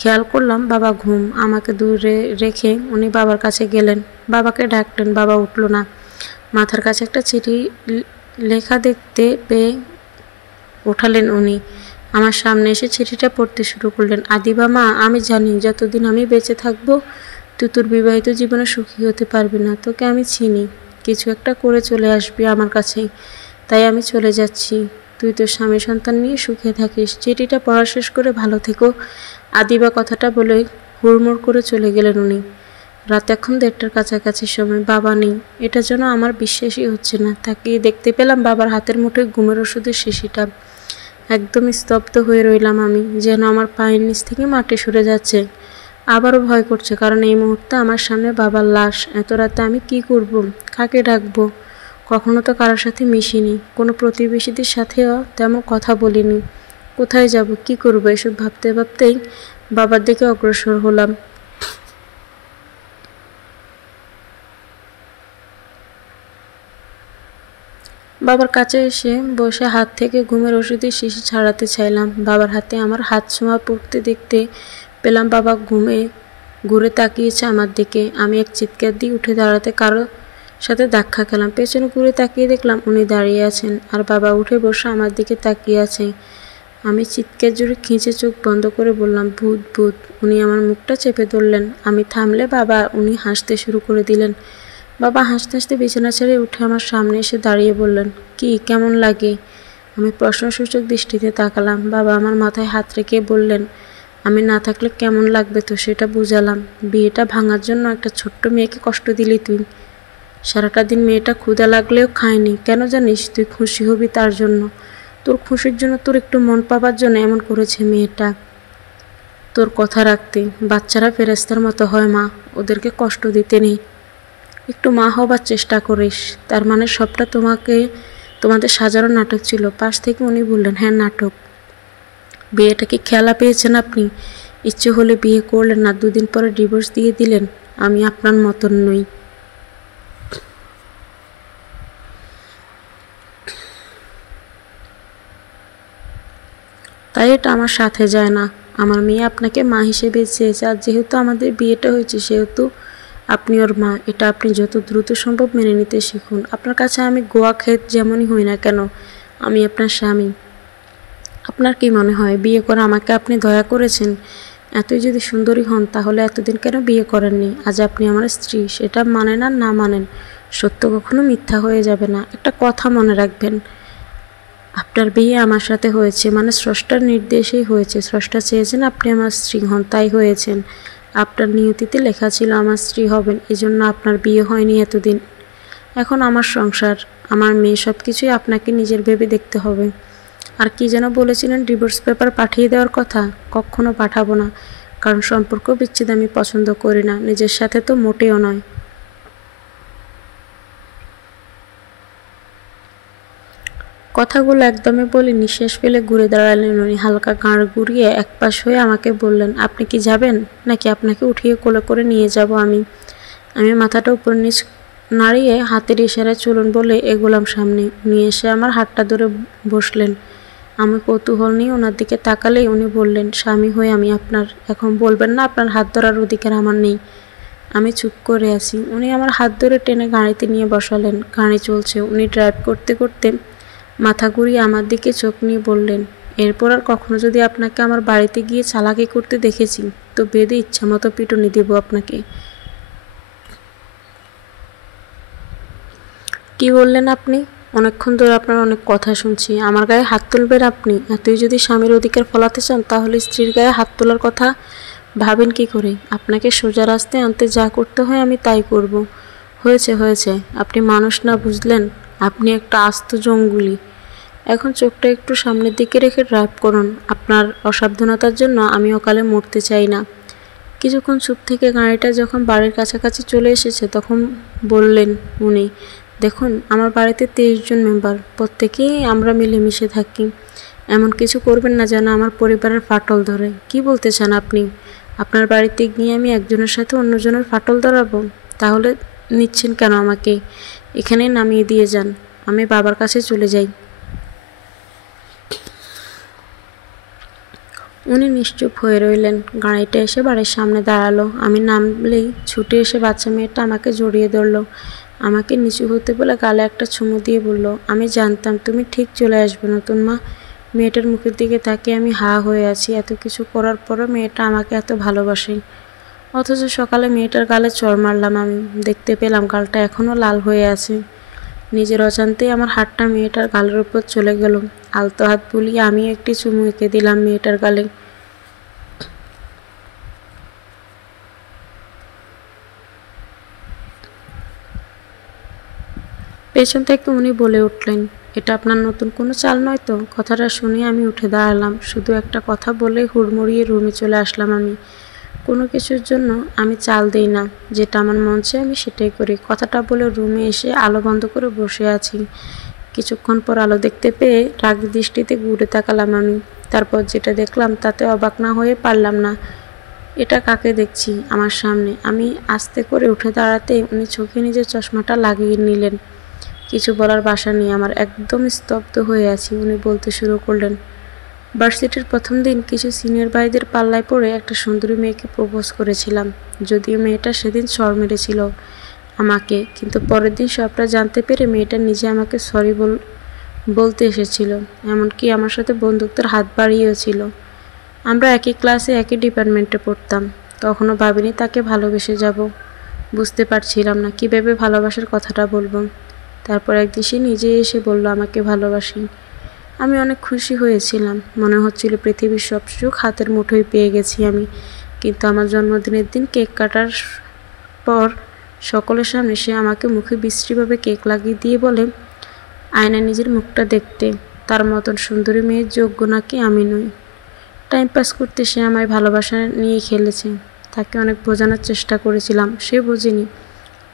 খেয়াল করলাম বাবা ঘুম। আমাকে দূরে রেখে উনি বাবার কাছে গেলেন। বাবাকে ডাকলেন, বাবা উঠল না। মাথার কাছে একটা চিঠি লেখা দেখতে পেয়ে উঠালেন উনি। আমার সামনে এসে চিঠিটা পড়তে শুরু করলেন। আদিবা মা, আমি জানি যতদিন আমি বেঁচে থাকবো তুই তোর বিবাহিত জীবনে সুখী হতে পারবি না। তোকে আমি চিনি, কিছু একটা করে চলে আসবি আমার কাছে, তাই আমি চলে যাচ্ছি। তুই তোর স্বামী সন্তান নিয়ে সুখে থাকিস। চিঠিটা পড়া শেষ করে ভালো থেকো আদিবা কথাটা বলে হুড়মুড় করে চলে গেলেন উনি। রাত এখন 1:30টার কাছাকাছি সময়। বাবা নেই, এটা যেন আমার বিশ্বাসই হচ্ছে না। তাকিয়ে দেখতে পেলাম বাবার হাতের মুঠোয় ঘুমের ওষুধের শিশিটা। একদম স্তব্ধ হয়ে রইলাম আমি, যেন আমার পায়ের নিচ থেকে মাটি সরে যাচ্ছে। আবারও ভয় করছে, কারণ এই মুহূর্তে আমার সামনে বাবার লাশ। এত রাতে আমি কি করব? কাকে ডাকবো? কখনো তো কারোর সাথে মিশিনি, কোনো প্রতিবেশীদের সাথেও তেমন কথা বলিনি। কোথায় যাব, কি করব, এসব ভাবতে ভাবতেই বাবার দিকে অগ্রসর হলাম। বাবার কাছে এসে বসে হাত থেকে ঘুমের ওষুধের শিশি ছাড়াতে চাইলাম। বাবার হাতে আমার হাত ছোঁয়া পড়তে দেখতে পেলাম বাবা ঘুরে তাকিয়েছে আমার দিকে। আমি এক চিৎকার দিয়ে উঠে দাঁড়াতে কারো সাথে ধাক্কা খেলাম। পেছনে ঘুরে তাকিয়ে দেখলাম উনি দাঁড়িয়ে আছেন, আর বাবা উঠে বসে আমার দিকে তাকিয়ে আছে। আমি চিৎকার জোরে খিঁচে চোখ বন্ধ করে বললাম, ভূত ভূত। উনি আমার মুখটা চেপে ধরলেন। আমি থামলে উনি হাসতে শুরু করে দিলেন। বাবা হাসতে হাসতে বিছানা ছেড়ে উঠে আমার সামনে এসে দাঁড়িয়ে বললেন, কি কেমন লাগে? আমি প্রশ্নসূচক দৃষ্টিতে তাকালাম। বাবা আমার মাথায় হাত রেখে বললেন, আমি না থাকলে কেমন লাগবে তো সেটা বুঝালাম। বিয়েটা ভাঙার জন্য একটা ছোট্ট মেয়েকে কষ্ট দিলি তুই। সারাটা দিন মেয়েটা ক্ষুধা লাগলেও খায়নি, কেন জানিস? তুই খুশি হবি তার জন্য। তোর খুশির জন্য, তোর একটু মন পাবার জন্য এমন করেছে মেয়েটা। তোর কথা রাখতে। বাচ্চারা ফেরেস্তার মতো হয় মা, ওদেরকে কষ্ট দিতে নেই। একটু মা হবার চেষ্টা করিস। তার মানে সবটা তোমাদের সাজানো নাটক ছিল? পাশ থেকে উনি বললেন, হ্যাঁ নাটক। বিয়েটা কি খেলা পেয়েছেন আপনি? ইচ্ছে হলে বিয়ে করলেন না, 2 দিন পরে ডিভোর্স দিয়ে দিলেন। আমি আপনার মতন নই। তাই এটা আমার সাথে যায় না। আমার মেয়ে আপনাকে মা হিসেবে চেয়েছে, আর যেহেতু আমাদের বিয়েটা হয়েছে সেহেতু আপনি ওর মা। এটা আপনি যত দ্রুত সম্ভব মেনে নিতে শিখুন। আপনার কাছে আমি গোয়া ক্ষেত যেমনই হই না কেন, আমি আপনার স্বামী। আপনার কি মনে হয় বিয়ে করে আমাকে আপনি দয়া করেছেন? এতই যদি সুন্দরী হন তাহলে এতদিন কেন বিয়ে করেননি? আজ আপনি আমার স্ত্রী, সেটা মানেন আর না মানেন, সত্য কখনো মিথ্যা হয়ে যাবে না। একটা কথা মনে রাখবেন, আপনার বিয়ে আমার সাথে হয়েছে মানে স্রষ্টার নির্দেশেই হয়েছে। স্রষ্টা চেয়েছেন আপনি আমার স্ত্রী হন, তাই হয়েছেন। আপনার নিয়তিতে লেখা ছিল আমার স্ত্রী হবেন, এজন্য আপনার বিয়ে হয়নি এতদিন। এখন আমার সংসার, আমার মেয়ে, সব কিছুই আপনাকে নিজের ভেবে দেখতে হবে। আর কি যেন বলেছিলেন, ডিভোর্স পেপার পাঠিয়ে দেওয়ার কথা? কখনো পাঠাবো না, কারণ সম্পর্ক বিচ্ছেদ আমি পছন্দ করি না, নিজের সাথে তো মোটেও নয়। কথাগুলো একদমই বলে নিঃশ্বাস ফেলে ঘুরে দাঁড়ালেন উনি। হালকা ঘাড় ঘুরিয়ে একপাশ হয়ে আমাকে বললেন, আপনি কি যাবেন, নাকি আপনাকে উঠিয়ে কোলে করে নিয়ে যাব আমি? আমি মাথাটা উপর নিচ নাড়িয়ে হাতের ইশারায় চলুন বলে এগোলাম সামনে। উনি এসে আমার হাতটা ধরে বসলেন। আমি কৌতূহল নিয়ে ওনার দিকে তাকালেই উনি বললেন, স্বামী হয়ে আমি আপনার, এখন বলবেন না আপনার হাত ধরার অধিকার আমার নেই? আমি চুপ করে আছি। উনি আমার হাত ধরে টেনে গাড়িতে নিয়ে বসালেন। গাড়ি চলছে। উনি ড্রাইভ করতে করতে মাথা ঘুরিয়ে আমার দিকে চোখ নিয়ে বললেন, এরপর আর কখনো যদি আপনাকে আমার বাড়িতে গিয়ে চালাকি করতে দেখেছি তো বেঁধে ইচ্ছামতো পিটুনি দেব আপনাকে। কি বললেন আপনি? অনেকক্ষণ ধরে আপনার অনেক কথা শুনছি, আমার গায়ে হাত তুলবেন আপনি? এতই যদি স্বামীর অধিকার ফলাতে চান তাহলে স্ত্রীর গায়ে হাত তোলার কথা ভাবেন কি করে? আপনাকে সোজা রাস্তায় আনতে যা করতে হয় আমি তাই করব। হয়েছে হয়েছে, আপনি মানুষ না বুঝলেন, আপনি একটা আস্ত জঙ্গলি। এখন চোখটা একটু সামনের দিকে রেখে ড্রাইভ করুন। আপনার অসাবধানতার জন্য আমি অকালে মরতে চাই না। কিছুক্ষণ চুপ থেকে গাড়িটা যখন বাড়ির কাছাকাছি চলে এসেছে তখন বললেন উনি, দেখুন আমার বাড়িতে 23 জন মেম্বার, প্রত্যেকেই আমরা মিলেমিশে থাকি। এমন কিছু করবেন না যেন আমার পরিবারের ফাটল ধরে। কি বলতে চান আপনি? আপনার বাড়িতে গিয়ে আমি একজনের সাথে অন্যজনের ফাটল ধরাবো? তাহলে নিচ্ছেন কেন আমাকে? এখানে নামিয়ে দিয়ে যান, আমি বাবার কাছে চলে যাই। উনি নিশ্চুপ হয়ে রইলেন। গাড়িটা এসে বাড়ির সামনে দাঁড়ালো। আমি নামলেই ছুটে এসে বাচ্চা মেয়েটা আমাকে জড়িয়ে ধরলো। আমাকে নিচু হতে বলে গালে একটা চুমু দিয়ে বলল, আমি জানতাম তুমি ঠিক চলে আসবে নতুন মা। মেয়েটার মুখের দিকে তাকিয়ে আমি হা হয়ে আছি। এত কিছু করার পরও মেয়েটা আমাকে এত ভালোবাসে, অথচ সকালে মেয়েটার গালে চড় মারলাম। আমি দেখতে পেলাম গালটা এখনও লাল হয়ে আছে। নিজের অজান্তেই আমার হাতটা মেয়েটার গালের উপর চলে গেল। আলতো হাত বুলিয়ে আমি একটি চুমু এঁকে দিলাম মেয়েটার গালে। পেছন থেকে উনি বলে উঠলেন, এটা আপনার নতুন কোনো চাল নয় তো? কথাটা শুনে আমি উঠে দাঁড়ালাম। শুধু একটা কথা বলে হুড়মুড়িয়ে রুমে চলে আসলাম। আমি কোনো কিছুর জন্য আমি চাল দিই না, যেটা আমার মন চায় আমি সেটাই করি। কথাটা বলে রুমে এসে আলো বন্ধ করে বসে আছি। কিছুক্ষণ পর আলো দেখতে পেয়ে রাগী দৃষ্টিতে ঘুরে তাকালাম আমি। তারপর যেটা দেখলাম তাতে অবাক না হয়ে পারলাম না। এটা কাকে দেখছি আমার সামনে? আমি আস্তে করে উঠে দাঁড়াতে উনি চোখে নিজের চশমাটা লাগিয়ে নিলেন। কিছু বলার ভাষা নেই আমার, একদম স্তব্ধ হয়ে আছি। উনি বলতে শুরু করলেন, ভার্সিটির প্রথম দিন কিছু সিনিয়র ভাইদের পাল্লায় পড়ে একটা সুন্দরী মেয়েকে প্রপোজ করেছিলাম। যদিও মেয়েটা সেদিন চড় মেরেছিল আমাকে, কিন্তু পরের দিন সবটা জানতে পেরে মেয়েটা নিজে আমাকে সরি বলতে এসেছিল। এমনকি আমার সাথে বন্ধুত্বের হাত বাড়িয়েছিল। আমরা একই ক্লাসে একই ডিপার্টমেন্টে পড়তাম। তখনও ভাবিনি তাকে ভালোবেসে যাব। বুঝতে পারছিলাম না কীভাবে ভালোবাসার কথাটা বলবো। তারপর একদিন সে নিজে এসে বলল আমাকে ভালোবাসি। আমি অনেক খুশি হয়েছিলাম। মনে হচ্ছিল পৃথিবীর সব সুখ হাতের মুঠোয় পেয়ে গেছি আমি। কিন্তু আমার জন্মদিনের দিন কেক কাটার পর সকলের সামনে সে আমাকে মুখে বিশ্রীভাবে কেক লাগিয়ে দিয়ে বলে, আয়নায় নিজের মুখটা দেখতে তার মতন সুন্দরী মেয়ের যোগ্য নাকি আমি নই। টাইম পাস করতে সে আমায় ভালোবাসা নিয়ে খেলেছে। তাকে অনেক বোঝানোর চেষ্টা করেছিলাম, সে বোঝেনি।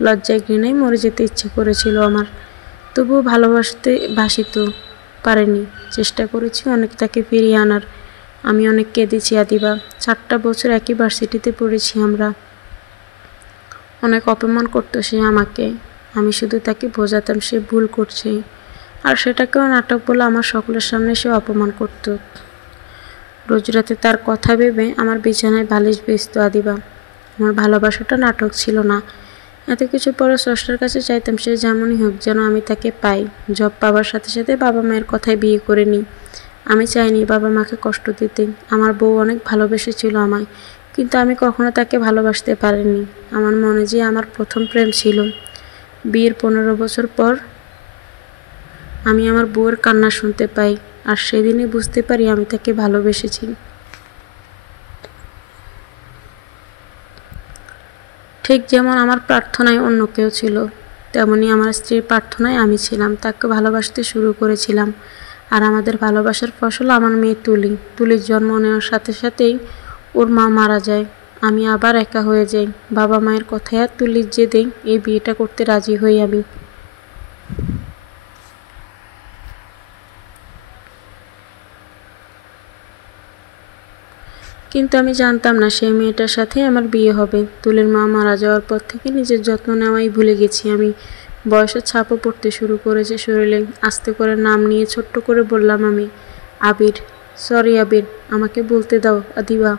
লজ্জায় ঘৃণায় মরে যেতে ইচ্ছে করেছিল আমার, তবুও ভাসিত পারেনি। চেষ্টা করেছি অনেক তাকে ফিরিয়ে আনার। আমি অনেক কেঁদেছি আদিবা। 4টা বছর একই ভার্সিটিতে পড়েছি আমরা। অনেক অপমান করতো সে আমাকে। আমি শুধু তাকে বোঝাতাম সে ভুল করছে, আর সেটাকেও নাটক বলে আমার সকলের সামনে সে অপমান করত। রোজ রাতে তার কথা ভেবে আমার বিছানায় বালিশ বেচত আদিবা। আমার ভালোবাসাটা নাটক ছিল না। এত কিছু পরে স্রষ্টার কাছে চাইতাম সে যেমনই হোক যেন আমি তাকে পাই। জব পাবার সাথে সাথে বাবা মায়ের কথায় বিয়ে করে নিই। আমি চাইনি বাবা মাকে কষ্ট দিতে। আমার বউ অনেক ভালোবেসেছিল আমায়, কিন্তু আমি কখনো তাকে ভালোবাসতে পারিনি। আমার মনে যে আমার প্রথম প্রেম ছিল। বিয়ের 15 বছর পর আমি আমার বউয়ের কান্না শুনতে পাই, আর সেদিনই বুঝতে পারি আমি তাকে ভালোবেসেছি। ঠিক যেমন আমার প্রার্থনায় অন্য কেউ ছিল, তেমনি আমার স্ত্রীর প্রার্থনায় আমি ছিলাম। তাকে ভালোবাসতে শুরু করেছিলাম। আর আমাদের ভালোবাসার ফসল আমার মেয়ে তুলি। তুলির জন্ম নেওয়ার সাথে সাথেই ওর মা মারা যায়। আমি আবার একা হয়ে যাই। বাবা মায়ের কথায় আর তুলির জেদে এই বিয়েটা করতে রাজি হই আমি। কিন্তু আমি জানতাম না সেই মেয়েটার সাথে আমার বিয়ে হবে। তুলির মা মারা যাওয়ার পর থেকে নিজের যত্ন নেওয়াই ভুলে গেছি আমি। বয়সের ছাপও পড়তে শুরু করেছে শরীরে। আস্তে করে নাম নিয়ে ছোট্ট করে বললাম আমি, আবির। সরি আবির, আমাকে বলতে দাও আদিবা।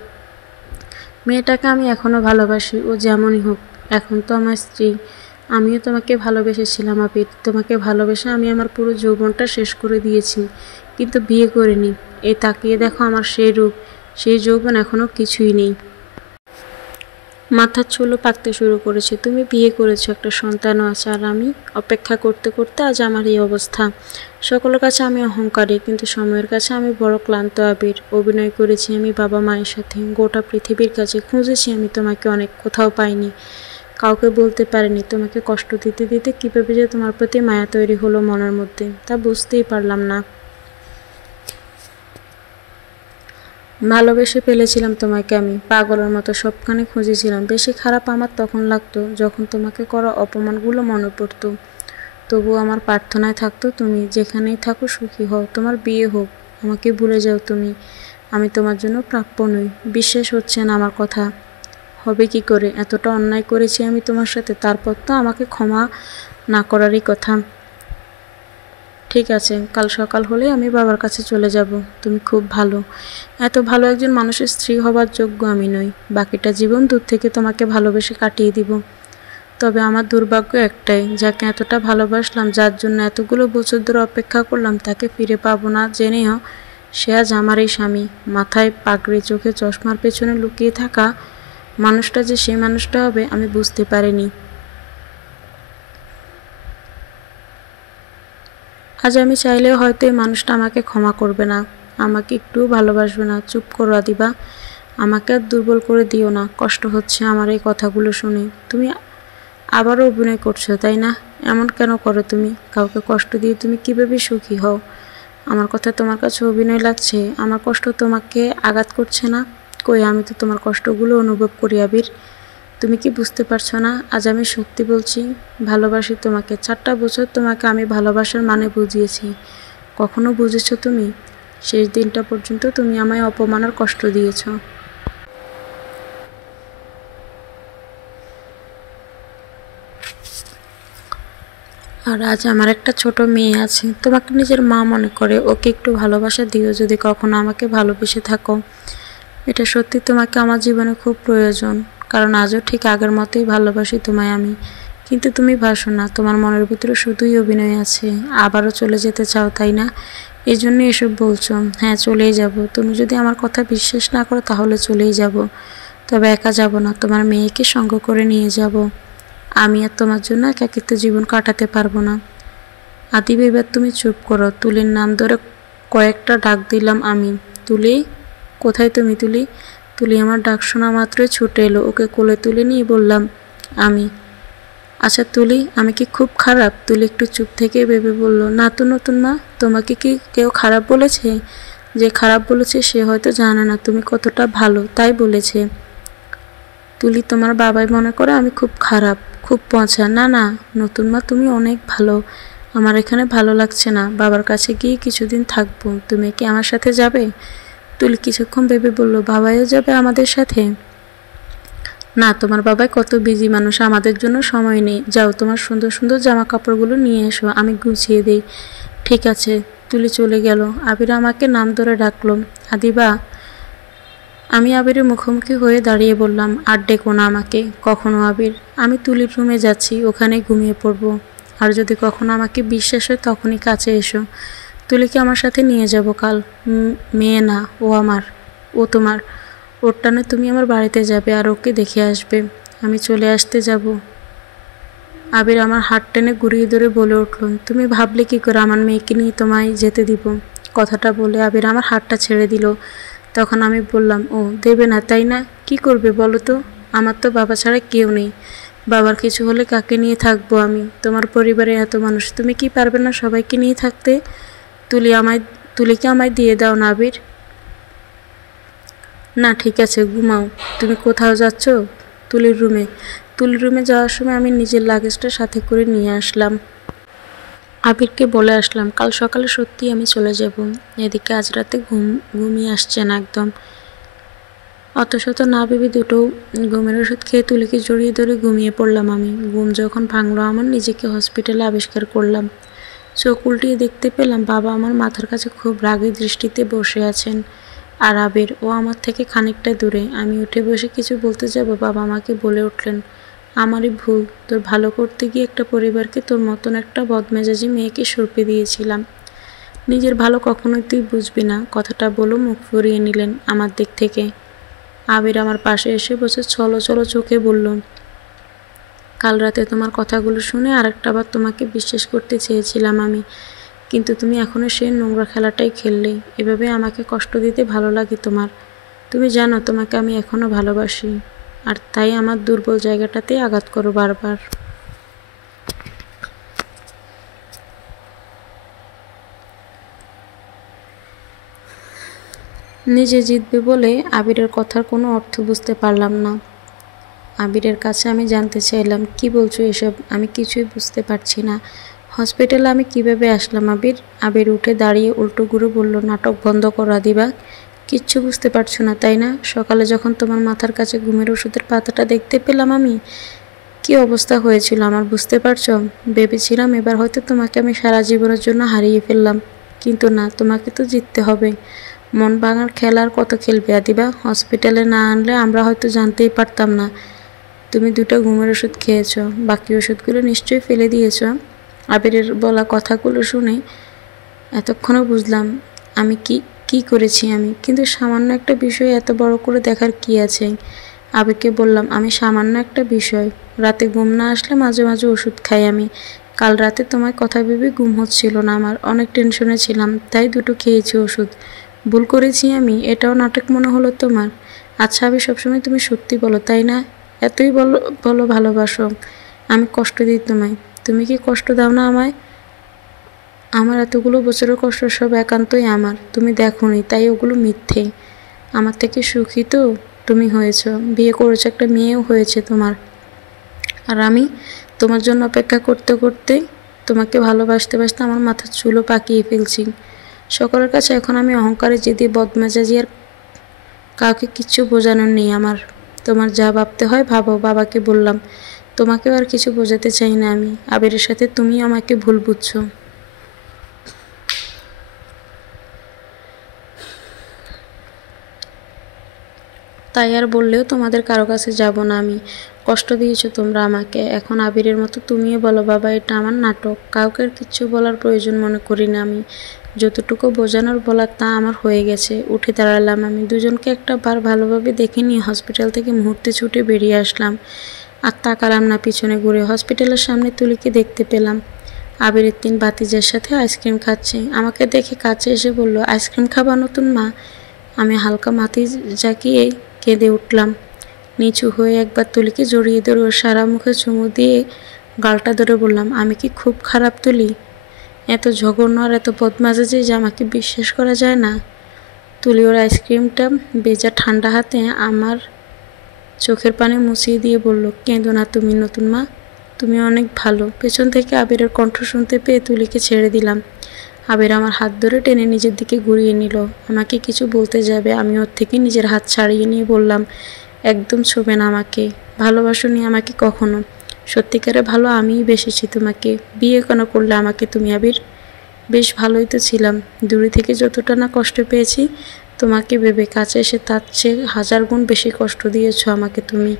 মেয়েটাকে আমি এখনও ভালোবাসি, ও যেমনই হোক। এখন তো আমার স্ত্রী। আমিও তোমাকে ভালোবেসেছিলাম আবির। তোমাকে ভালোবেসে আমি আমার পুরো যৌবনটা শেষ করে দিয়েছি, কিন্তু বিয়ে করিনি। এই তাকিয়ে দেখো আমার সেই রূপ, সেই যৌবন এখনও কিছুই নেই। মাথার চুলও পাকতে শুরু করেছে। তুমি বিয়ে করেছো, একটা সন্তানও আছে, আর আমি অপেক্ষা করতে করতে আজ আমার এই অবস্থা। সকলের কাছে আমি অহংকারী, কিন্তু সময়ের কাছে আমি বড় ক্লান্ত। আবির, অভিনয় করেছি আমি বাবা মায়ের সাথে, গোটা পৃথিবীর কাছে খুঁজেছি আমি তোমাকে, অনেক, কোথাও পাইনি, কাউকে বলতে পারিনি। তোমাকে কষ্ট দিতে দিতে কীভাবে যে তোমার প্রতি মায়া তৈরি হলো মনের মধ্যে, তা বুঝতেই পারলাম না। ভালোবেসে ফেলেছিলাম তোমাকে আমি, পাগলের মতো সবখানে খুঁজেছিলাম। বেশি খারাপ আমার তখন লাগতো যখন তোমাকে করা অপমানগুলো মনে পড়তো। তবু আমার প্রার্থনায় থাকতো তুমি যেখানেই থাকো সুখী হও, তোমার বিয়ে হোক, আমাকে ভুলে যাও তুমি, আমি তোমার জন্য প্রাপ্য নই। বিশ্বাস হচ্ছে না আমার কথা। হবে কি করে? এতটা অন্যায় করেছি আমি তোমার সাথে, তারপর তো আমাকে ক্ষমা না করারই কথা। ঠিক আছে, কাল সকাল হলে আমি বাবার কাছে চলে যাব। তুমি খুব ভালো, এত ভালো একজন মানুষের স্ত্রী হবার যোগ্য আমি নই। বাকিটা জীবন দূর থেকে তোমাকে ভালোবেসে কাটিয়ে দিব। তবে আমার দুর্ভাগ্য একটাই, যাকে এতটা ভালোবাসলাম, যার জন্য এতগুলো বছর ধরে অপেক্ষা করলাম, তাকে ফিরে পাবো না জেনেও সে আজ আমারই স্বামী। মাথায় পাগড়ি, চোখে চশমার পেছনে লুকিয়ে থাকা মানুষটা যে সেই মানুষটা হবে আমি বুঝতে পারিনি। আজ আমি চাইলেও হয়তো এই মানুষটা আমাকে ক্ষমা করবে না, আমাকে একটুও ভালোবাসবে না। চুপ করো আদিবা, আমাকে আর দুর্বল করে দিও না। কষ্ট হচ্ছে আমার এই কথাগুলো শুনে। তুমি আবারও অভিনয় করছো, তাই না? এমন কেন করো তুমি? কাউকে কষ্ট দিয়ে তুমি কীভাবে সুখী হও? আমার কথা তোমার কাছে অভিনয় লাগছে? আমার কষ্ট তোমাকে আঘাত করছে না? কই, আমি তো তোমার কষ্টগুলো অনুভব করি আবির। তুমি কি বুঝতে পারছো না? আজ আমি সত্যি বলছি, ভালোবাসি তোমাকে। 4টা বছর তোমাকে আমি ভালোবাসার মানে বুঝিয়েছি, কখনো বুঝেছো তুমি? শেষ দিনটা পর্যন্ত তুমি আমায় অপমান আর কষ্ট দিয়েছ। আর আজ আমার একটা ছোট মেয়ে আছে, তোমাকে নিজের মা মনে করে, ওকে একটু ভালোবাসা দিও যদি কখনো আমাকে ভালোবেসে থাকো। এটা সত্যি তোমাকে আমার জীবনে খুব প্রয়োজন, কারণ আজও ঠিক আগের মতোই ভালোবাসি তোমায় আমি। কিন্তু তুমি ভাসো না, তোমার মনের ভিতরে শুধুই অভিনয় আছে। আবারও চলে যেতে চাও, তাই না? এই জন্যই এসব বলছো। হ্যাঁ, চলেই যাব। তুমি যদি আমার কথা বিশ্বাস না করো তাহলে চলেই যাব। তবে একা যাব না, তোমার মেয়েকে সঙ্গ করে নিয়ে যাব। আমি আর তোমার জন্য একাকিত্ব জীবন কাটাতে পারবো না। আদিব, এবার তুমি চুপ করো। তুলির নাম ধরে কয়েকটা ডাক দিলাম আমি। তুলি, কোথায় তুমি তুলি? তুলি আমার ডাক শোনা মাত্রই ছুটে এলো। ওকে কোলে তুলে নিয়ে বললাম আমি। আচ্ছা তুলি, আমি কি খুব খারাপ? তুলি একটু চুপ থেকে ভেবে বলল, না তো নতুন মা, তোমাকে কি কেউ খারাপ বলেছে? যে খারাপ বলেছে সে হয়তো জানে না তুমি কতটা ভালো, তাই বলেছে। তুলি, তোমার বাবাই মনে করে আমি খুব খারাপ, খুব পচা। না না নতুন মা, তুমি অনেক ভালো। আমার এখানে ভালো লাগছে না, বাবার কাছে গিয়ে কিছুদিন থাকবো। তুমি কি আমার সাথে যাবে? তুলি কিছুক্ষণ ভেবে বলল, বাবাইও যাবে আমাদের সাথে? না, তোমার বাবাই কত বিজি মানুষ, আমাদের জন্য সময় নেই। যাও, তোমার সুন্দর সুন্দর জামা কাপড়গুলো নিয়ে এসো, আমি গুছিয়ে দিই। ঠিক আছে। তুলি চলে গেল। আবির আমাকে নাম ধরে ডাকলো, আদিবা। আমি আবিরের মুখোমুখি হয়ে দাঁড়িয়ে বললাম, আর ডেকো না আমাকে কখনো আবির। আমি তুলির রুমে যাচ্ছি, ওখানেই ঘুমিয়ে পড়বো। আর যদি কখনো আমাকে বিশ্বাস হয় তখনই কাছে এসো। তুলিকে আমার সাথে নিয়ে যাব কাল। মেয়ে না, ও আমার, ও তোমার। ওর টানে তুমি আমার বাড়িতে যাবে আর ওকে দেখে আসবে। আমি চলে আসতে যাব। আবির আমার হাত টেনে ঘুরিয়ে ধরে বলে উঠল, তুমি ভাবলে কি করে আমার মেয়েকে নিয়ে তোমায় যেতে দিব? কথাটা বলে আবির আমার হাতটা ছেড়ে দিল। তখন আমি বললাম, ও দেবে না তাই না? কি করবে বলো তো? আমার তো বাবা ছাড়া কেউ নেই। বাবার কিছু হলে কাকে নিয়ে থাকবো আমি? তোমার পরিবারে এত মানুষ, তুমি কি পারবে না সবাইকে নিয়ে থাকতে? তুলিকে আমায় দিয়ে দাও না আবির। না ঠিক আছে, ঘুমাও। তুমি কোথাও যাচ্ছ? তুলির রুমে। তুলির রুমে যাওয়ার সময় আমি নিজের লাগেজটা সাথে করে নিয়ে আসলাম। আবিরকে বলে আসলাম কাল সকালে সত্যিই আমি চলে যাব। এদিকে আজ রাতে ঘুমিয়ে আসছে না একদম। অত শত না ভেবে দুটো ঘুমের ওষুধ খেয়ে তুলিকে জড়িয়ে ধরে ঘুমিয়ে পড়লাম আমি। ঘুম যখন ভাঙলো আমার, নিজেকে হসপিটালে আবিষ্কার করলাম। চোখ উল্টিয়ে দেখতে পেলাম বাবা আমার মাথার কাছে খুব রাগী দৃষ্টিতে বসে আছেন। আর আবির, ও আমার থেকে খানিকটা দূরে। আমি উঠে বসে কিছু বলতে যাব, বাবা আমাকে বলে উঠলেন, আমারই ভুল, তোর ভালো করতে গিয়ে একটা পরিবারকে তোর মতন একটা বদমেজাজি মেয়েকে সঁপে দিয়েছিলাম। নিজের ভালো কখনোই তুই বুঝবি না। কথাটা বলে মুখ ফিরিয়ে নিলেন আমার দিক থেকে। আবির আমার পাশে এসে বসে চলো চলো চোখে বলল, কাল রাতে তোমার কথাগুলো শুনে আরেকটাবার তোমাকে বিশ্বাস করতে চেয়েছিলাম আমি, কিন্তু তুমি এখনও সেই নোংরা খেলাটাই খেললে। এভাবে আমাকে কষ্ট দিতে ভালো লাগে তোমার? তুমি জানো তোমাকে আমি এখনও ভালোবাসি, আর তাই আমার দুর্বল জায়গাটাতেই আঘাত করো বারবার। নিজে জিতবে বলে আবিরের কথার কোনো অর্থ বুঝতে পারলাম না। আবিরের কাছে আমি জানতে চাইলাম, কি বলছো এসব? আমি কিছুই বুঝতে পারছি না। হসপিটালে আমি কিভাবে আসলাম আবির? আবির উঠে দাঁড়িয়ে উল্টো ঘুরে বলল, নাটক বন্ধ করা দিবা। কিচ্ছু বুঝতে পারছো না তাই না? সকালে যখন তোমার মাথার কাছে ঘুমের ওষুধের পাতাটা দেখতে পেলাম আমি, কি অবস্থা হয়েছিল আমার বুঝতে পারছো? ভেবেছিলাম এবার হয়তো তোমাকে আমি সারা জীবনের জন্য হারিয়ে ফেললাম, কিন্তু না, তোমাকে তো জিততে হবে। মন ভাঙার খেলার কত খেলবে আদিবা? হসপিটালে না আনলে আমরা হয়তো জানতেই পারতাম না তুমি দুটো ঘুমের ওষুধ খেয়েছ, বাকি ওষুধগুলো নিশ্চয়ই ফেলে দিয়েছ। আবিরের বলা কথাগুলো শুনে এতক্ষণও বুঝলাম আমি কি করেছি আমি, কিন্তু সামান্য একটা বিষয় এত বড় করে দেখার কি আছে? আবিরকে বললাম, আমি সামান্য একটা বিষয়, রাতে ঘুম না আসলে মাঝে মাঝে ওষুধ খাই আমি। কাল রাতে তোমার কথা ভেবে ঘুম হচ্ছিল না আমার, অনেক টেনশনে ছিলাম, তাই দুটো খেয়েছি ওষুধ। ভুল করেছি আমি? এটাও নাটক মনে হলো তোমার? আচ্ছা আমি সবসময় তুমি সত্যি বলো তাই না? এতই বলো বলো ভালোবাসো, আমি কষ্ট দিই তোমায়। তুমি কি কষ্ট দাও না আমায়? আমার এতগুলো বছরের কষ্ট সব একান্তই আমার, তুমি দেখোনি তাই ওগুলো মিথ্যে। আমার থেকে সুখী তো তুমি হয়েছ, বিয়ে করেছো, একটা মেয়েও হয়েছে তোমার, আর আমি তোমার জন্য অপেক্ষা করতে করতে, তোমাকে ভালোবাসতে বাসতে আমার মাথার চুলও পাকিয়ে ফেলছি। সকলের কাছে এখন আমি অহংকারে জেদি বদমেজাজি, আর কাউকে কিচ্ছু বোঝানোর নেই আমার। তোমার যা ভাবতে হয় ভাবো, বাবাকে বললাম। তোমাকেও আর কিছু বোঝাতে চাই না আমি। আবিরের সাথে তুমি আমাকে ভুল বুঝছো। তাই আর বললেও তোমাদের কারো কাছে যাব না আমি। কষ্ট দিয়েছো তোমরা আমাকে, এখন আবিরের মতো তুমিও বলো বাবা এটা আমার নাটক। কাউকে আর কিচ্ছু বলার প্রয়োজন মনে করি না আমি, যতটুকু বোঝানোর বলার তা আমার হয়ে গেছে। উঠে দাঁড়ালাম আমি, দুজনকে একটা বার ভালোভাবে দেখে নিয়ে হসপিটাল থেকে মুহূর্তে ছুটে বেরিয়ে আসলাম। আর তাকালাম না পিছনে ঘুরে। হসপিটালের সামনে তুলিকে দেখতে পেলাম আবিরের 3 ভাতিজার সাথে আইসক্রিম খাচ্ছে। আমাকে দেখে কাছে এসে বলল, আইসক্রিম খাবা নতুন মা? আমি হালকা মাথা ঝাঁকিয়ে কেঁদে উঠলাম। নিচু হয়ে একবার তুলিকে জড়িয়ে ধরে ওর সারা মুখে চুমু দিয়ে গালটা ধরে বললাম, আমি কি খুব খারাপ তুলি? এত জঘন্য আর এত বদমেজাজি যে আমাকে বিশ্বাস করা যায় না। তুলি ওর আইসক্রিমটা ভেজা ঠান্ডা হাতে আমার চোখের পানি মুছিয়ে দিয়ে বলল, কেঁদো না তুমি নতুন মা, তুমি অনেক ভালো। পেছন থেকে আবিরের কণ্ঠ শুনতে পেয়ে তুলিকে ছেড়ে দিলাম। আবির আমার হাত ধরে টেনে নিজের দিকে ঘুরিয়ে নিল। আমাকে কিছু বলতে যাবে, আমি ওর থেকে নিজের হাত ছাড়িয়ে নিয়ে বললাম, একদম ছুবে না আমাকে। ভালোবাসোনি আমাকে কখনো? সত্যিকারে ভালো আমিই বেসেছি তোমাকে। বিয়ে কেন করলে আমাকে তুমি আবির? বেশ ভালোই তো ছিলাম, দূরে থেকে যতটা না কষ্ট পেয়েছি তোমাকে ভেবে, কাছে এসে তার চেয়ে 1000 গুণ বেশি কষ্ট দিয়েছো আমাকে তুমি।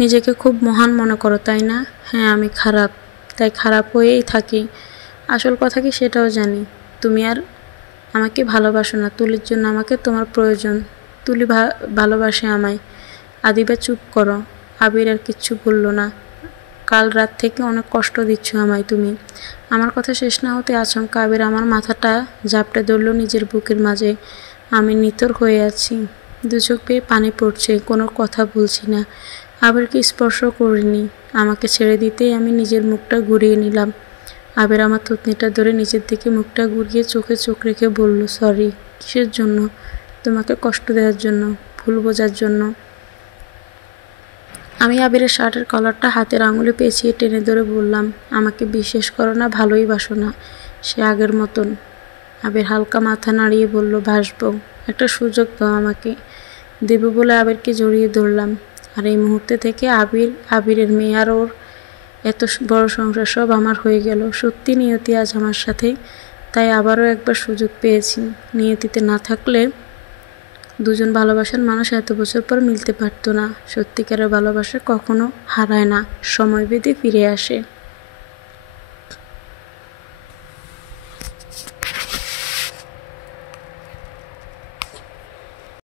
নিজেকে খুব মহান মনে করো তাই না? হ্যাঁ আমি খারাপ, তাই খারাপ হয়েই থাকি। আসল কথা কি সেটাও জানি। তুমি আর আমাকে ভালোবাসো না, তুলির জন্য আমাকে তোমার প্রয়োজন। তুলি ভালোবাসে আমায়। আদিবা চুপ করো। আবির আর কিচ্ছু বলল না। কাল রাত থেকে অনেক কষ্ট দিচ্ছ আমায় তুমি। আমার কথা শেষ না হতে আচমকা আবির আমার মাথাটা ঝাপটে ধরল নিজের বুকের মাঝে। আমি নিথর হয়ে আছি, দু চোখ বেয়ে পানি পড়ছে, কোনো কথা বলছি না। আবিরকে স্পর্শ করিনি। আমাকে ছেড়ে দিতেই আমি নিজের মুখটা ঘুরিয়ে নিলাম। আবির আমার থুতনিটা ধরে নিচের দিকে মুখটা ঘুরিয়ে চোখে চোখ রেখে বলল, সরি। কিসের জন্য? তোমাকে কষ্ট দেওয়ার জন্য, ভুল বোঝার জন্য। আমি আবিরের শার্টের কলারটা হাতের আঙুলে পেঁচিয়ে টেনে ধরে বললাম, আমাকে বিশ্বাস করো না, ভালোই বাসো না সে আগের মতন। আবির হালকা মাথা নাড়িয়ে বলল, বাসবো, একটা সুযোগ দাও আমাকে। দেব বলে আবিরকে জড়িয়ে ধরলাম। আর এই মুহূর্তে থেকে আবিরের মেয়ে আর ওর এত বড় সংসার সব আমার হয়ে গেল। সত্যি নিয়তি আজ আমার সাথে, তাই আবারও একবার সুযোগ পেয়েছি। নিয়তিতে না থাকলে দুজন ভালোবাসার মানুষ এত বছর পর মিলতে পারতো না। সত্যিকারের ভালোবাসা কখনো হারায় না, সময় বেঁধে ফিরে আসে।